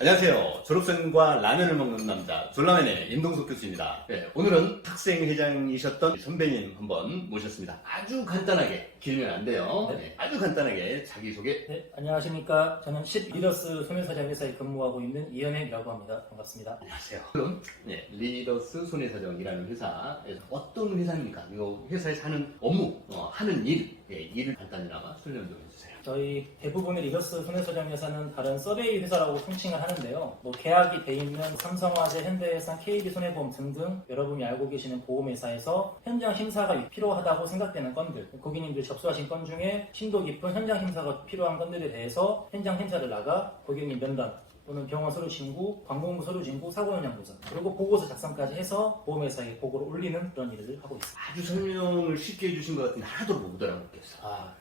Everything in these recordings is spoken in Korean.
안녕하세요. 졸업생과 라면을 먹는 남자 졸라맨의 임동석 교수입니다. 네, 오늘은 학생회장이셨던 선배님 한번 모셨습니다. 아주 간단하게, 길면 안 돼요. 네, 아주 간단하게 자기소개. 네, 안녕하십니까. 저는 10리더스 손해사장 회사에 근무하고 있는 이현행이라고 합니다. 반갑습니다. 안녕하세요. 그럼 리더스 손해사정이라는 회사에서 어떤 회사입니까? 이 회사에서 하는 업무, 하는 일, 일을 간단히나마 설명 좀 해주세요. 저희 대부분의 리더스 손해사장 회사는 다른 서베이 회사라고 통칭을 하는데요. 계약이 돼 있는 삼성화재, 현대해상, KB손해보험 등등 여러분이 알고 계시는 보험회사에서 현장 심사가 필요하다고 생각되는 건들, 고객님들 접수하신 건 중에 심도 깊은 현장 심사가 필요한 건들에 대해서 현장 심사를 나가 고객님 면담 또는 병원 서류 신고, 관공부 서류 신고, 사고 현장 조사, 그리고 보고서 작성까지 해서 보험회사에 보고를 올리는 그런 일을 하고 있습니다. 아주 설명을 쉽게 해주신 것 같은데 하나도 못 알아먹겠어.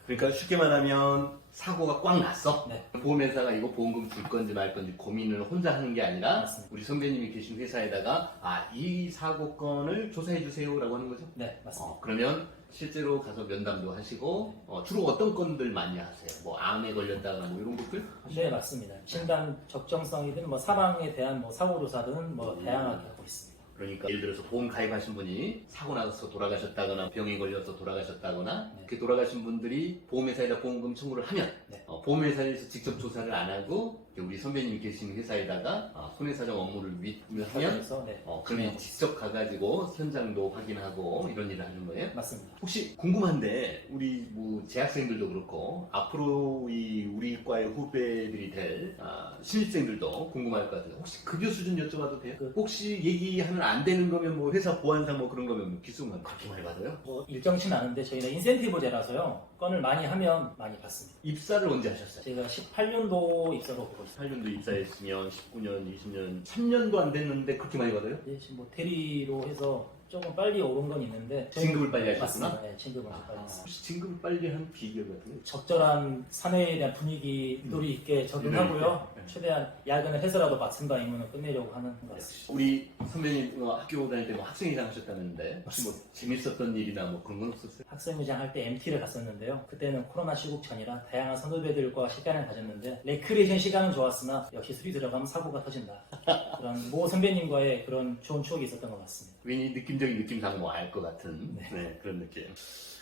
그러니까 쉽게 말하면 사고가 꽉 났어. 네. 보험회사가 이거 보험금 줄 건지 말 건지 고민을 혼자 하는 게 아니라 맞습니다. 우리 선배님이 계신 회사에다가 이 사고건을 조사해 주세요라고 하는 거죠? 네, 맞습니다. 그러면 실제로 가서 면담도 하시고 주로 어떤 건들 많이 하세요? 뭐 암에 걸렸다거나 뭐 이런 것들? 네, 맞습니다. 진단 적정성이든 사망에 대한 사고 조사든 다양하게 하고 있습니다. 그러니까 예를 들어서 보험 가입하신 분이 사고 나서 돌아가셨다거나 병에 걸려서 돌아가셨다거나 네. 이렇게 돌아가신 분들이 보험회사에다 보험금 청구를 하면 네. 보험회사에서 직접 조사를 안 하고 우리 선배님이 계신 회사에다가 손해사정 업무를 하면 그래서 그러면 직접 가가지고 현장도 확인하고 이런 일을 하는 거예요? 맞습니다. 혹시 궁금한데 우리 재학생들도 그렇고 앞으로 우리 과의 후배들이 될 신입생들도 궁금할 것 같아요. 혹시 급여 수준 여쭤봐도 돼요? 혹시 얘기하면 안 되는 거면 회사 보안상 그런 거면 기수만 그렇게 많이 받아요? 일정치는 않은데 저희는 인센티브제라서요. 건을 많이 하면 많이 받습니다. 입사를 언제 하셨어요? 제가 18년도 입사로 보고 있습니다. 18년도 입사했으면 19년, 20년, 3년도 안 됐는데 그렇게 많이 받아요? 네, 지금 대리로 해서 조금 빨리 오른 건 있는데 진급을 빨리 하셨구나? 맞습니다. 네, 진급을 좀 빨리 했습니다. 혹시 진급을 빨리 한 비결 같은 거? 적절한 사내에 대한 분위기 의도리 있게 적응하고요. 최대한 야근을 해서라도 맡은 바 임무는 끝내려고 하는 것 같습니다. 우리 선배님 학교 다닐 때 학생회장 하셨다는데 혹시 재밌었던 일이나 그런 건 없었어요? 학생회장 할 때 MT를 갔었는데요. 그때는 코로나 시국 전이라 다양한 선후배들과 시간을 가졌는데 레크레이션 시간은 좋았으나 역시 술이 들어가면 사고가 터진다. 그런 모 선배님과의 그런 좋은 추억이 있었던 것 같습니다. 괜히 느낌적인 느낌상 알 것 같은 그런 느낌.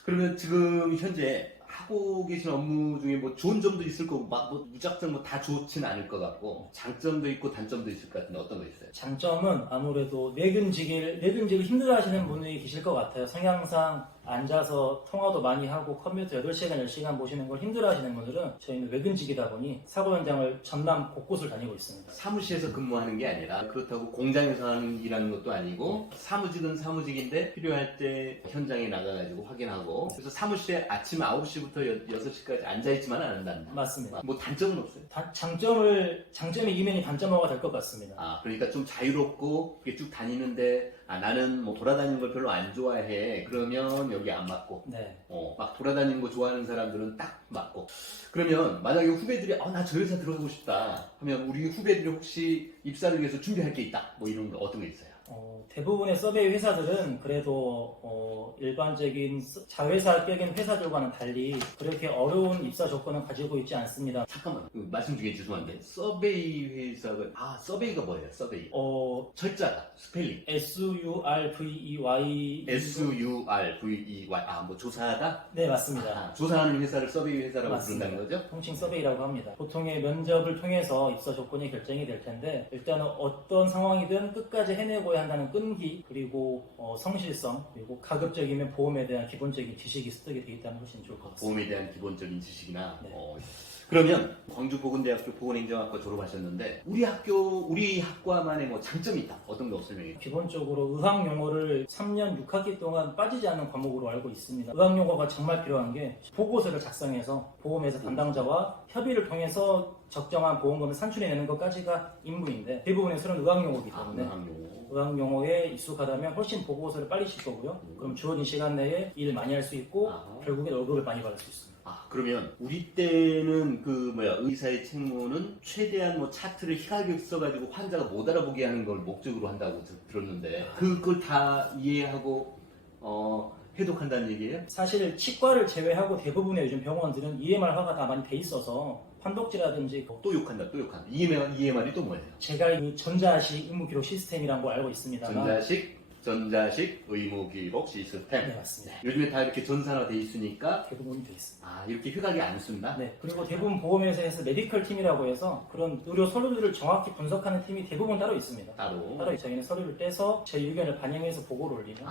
그러면 지금 현재 하고 계신 업무 중에 좋은 점도 있을 거고 무작정 다 좋지는 않을 것 같고 장점도 있고 단점도 있을 것 같은데 어떤 거 있어요? 장점은 아무래도 내근직을 힘들어하시는 분이 계실 것 같아요. 성향상 앉아서 통화도 많이 하고 컴퓨터 8시간, 10시간 보시는 걸 힘들어하시는 분들은 저희는 외근직이다 보니 사고 현장을 전남 곳곳을 다니고 있습니다. 사무실에서 근무하는 게 아니라 그렇다고 공장에서 하는 일하는 것도 아니고 사무직은 사무직인데 필요할 때 현장에 나가가지고 확인하고 그래서 사무실에 아침 9시부터 6시까지 앉아있지만 않는다는 맞습니다. 단점은 없어요? 장점이 이면이 단점화가 될 것 같습니다. 그러니까 좀 자유롭고 쭉 다니는데 나는 돌아다니는 걸 별로 안 좋아해. 그러면 여기 안 맞고. 네. 막 돌아다니는 거 좋아하는 사람들은 딱 맞고. 그러면 만약에 후배들이 나 저 회사 들어가고 싶다 하면 우리 후배들이 혹시 입사를 위해서 준비할 게 있다. 이런 거 어떤 게 있어요? 대부분의 서베이 회사들은 그래도 일반적인 자회사격인 회사들과는 달리 그렇게 어려운 입사 조건을 가지고 있지 않습니다. 잠깐만 말씀 중에 죄송한데 서베이 회사가 서베이가 뭐예요? 서베이 철자가 스펠링 SURVEY SURVEY 조사하다? 네, 맞습니다. 조사하는 회사를 서베이 회사라고 맞습니다. 부른다는 거죠? 통칭 서베이라고 합니다. 보통의 면접을 통해서 입사 조건이 결정이 될 텐데 일단은 어떤 상황이든 끝까지 해내고야 한다는 끈기 그리고 성실성 그리고 가급적이면 보험에 대한 기본적인 지식이 습득이 되어 있다는 것이 좋을 것 같습니다. 보험에 대한 기본적인 지식이나 네. 그러면 광주보건대학교 보건행정학과 졸업하셨는데 우리 학과만의 장점이 있다. 어떤 거 설명해요? 기본적으로 의학 용어를 3년 6학기 동안 빠지지 않는 과목으로 알고 있습니다. 의학 용어가 정말 필요한 게 보고서를 작성해서 보험회사 담당자와 협의를 통해서 적정한 보험금을 산출해내는 것까지가 임무인데 대부분의 술은 의학 용어이기 때문에 의학 용어에 익숙하다면 훨씬 보고서를 빨리 칠 거고요. 그럼 주어진 시간 내에 일을 많이 할 수 있고 결국에 월급을 많이 받을 수 있습니다. 그러면 우리 때는 의사의 책무는 최대한 차트를 희하게 써가지고 환자가 못 알아보게 하는 걸 목적으로 한다고 들었는데 그걸 다 이해하고 해독한다는 얘기예요? 사실 치과를 제외하고 대부분의 요즘 병원들은 EMR화가 다 많이 돼 있어서 판독지라든지 또 욕한다, 또 욕한다. EMR이 또 뭐예요? 제가 이미 전자식 의무기록 시스템이라는 걸 알고 있습니다만 전자식 의무기록 시스템. 네, 맞습니다. 요즘에 다 이렇게 전산화돼 있으니까 대부분이 돼 있습니다. 아 이렇게 휘각이 안 쓴다. 네, 그리고 대부분 보험회사에서 메디컬 팀이라고 해서 그런 의료 서류들을 정확히 분석하는 팀이 대부분 따로 있습니다. 따로 저희는 서류를 떼서 제 의견을 반영해서 보고를 올리는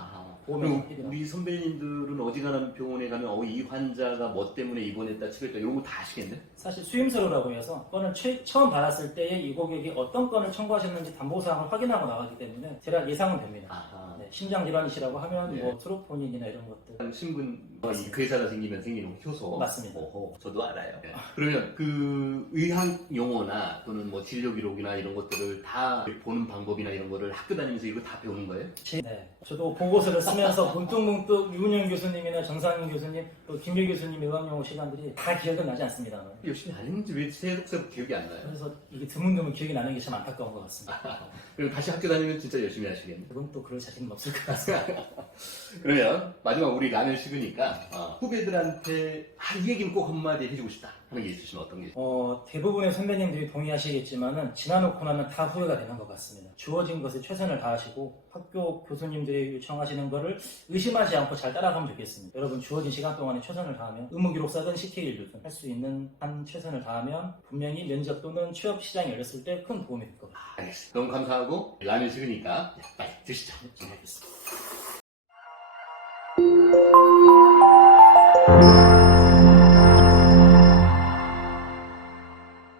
보험회사 그럼 우리 선배님들은 어지간한 병원에 가면 이 환자가 뭐 때문에 입원했다 치료했다 이런 거 다 아시겠네? 사실 수임서류라고 해서 건을 처음 받았을 때에 이 고객이 어떤 건을 청구하셨는지 담보사항을 확인하고 나가기 때문에 대략 예상은 됩니다. 네, 심장질환이시라고 하면 네. 뭐 트로포닌이나 이런 것들 신분 이 괴사가 생기면 생기는 효소. 맞습니다. 저도 알아요. 네. 그러면 그 의학 용어나 또는 뭐 진료 기록이나 이런 것들을 다 보는 방법이나 이런 거를 학교 다니면서 이거 다 배우는 거예요? 네, 저도 보고서를 쓰면서 문득문득 유은영 교수님이나 정상인 교수님 또 김일 교수님 의학용어 시간들이 다 기억은 나지 않습니다. 열심히 안 했는지 왜 새록새록 기억이 안 나요? 그래서 이게 드문드문 기억이 나는 게 참 안타까운 것 같습니다. 그럼 다시 학교 다니면 진짜 열심히 하시겠네. 그건 또 그럴 자신은 없을 것 같습니다. 그러면 마지막 우리 라면 식으니까 후배들한테 이 얘기는 꼭 한마디 해주고 싶다 하는 게 있으시면 어떤 게 있어요? 대부분의 선배님들이 동의하시겠지만은 지나놓고 나면 다 후회가 되는 것 같습니다. 주어진 것에 최선을 다하시고 학교 교수님들이 요청하시는 거를 의심하지 않고 잘 따라가면 되겠습니다. 여러분 주어진 시간 동안에 최선을 다하면 의무기록사든 CK1든 할 수 있는 한 최선을 다하면 분명히 면접 또는 취업 시장이 열렸을 때 큰 도움이 될 겁니다. 알겠습니다. 너무 감사하고 라면 식으니까 빨리 드시죠. 잘 먹겠습니다.